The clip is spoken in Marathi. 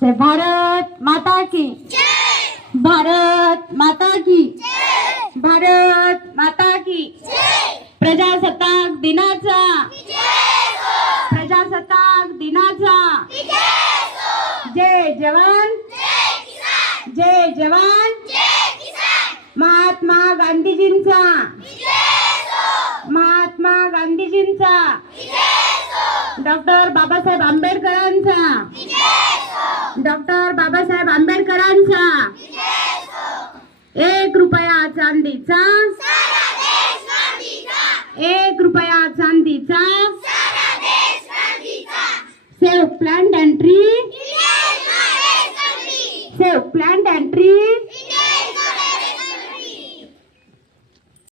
से भारत माता की जय, भारत माता की जय, भारत माता की जय। प्रजासत्ताक दिनाचा प्रजासत्ताक दिनाचा जय जवान जय जवान महात्मा गांधीजींचा महात्मा गांधीजींचा डॉक्टर बाबासाहेब आंबेडकरांचा डॉक्टर बाबासाहेब आंबेडकरांचा 1 रुपया चांदीचा 1 रुपया चांदीचा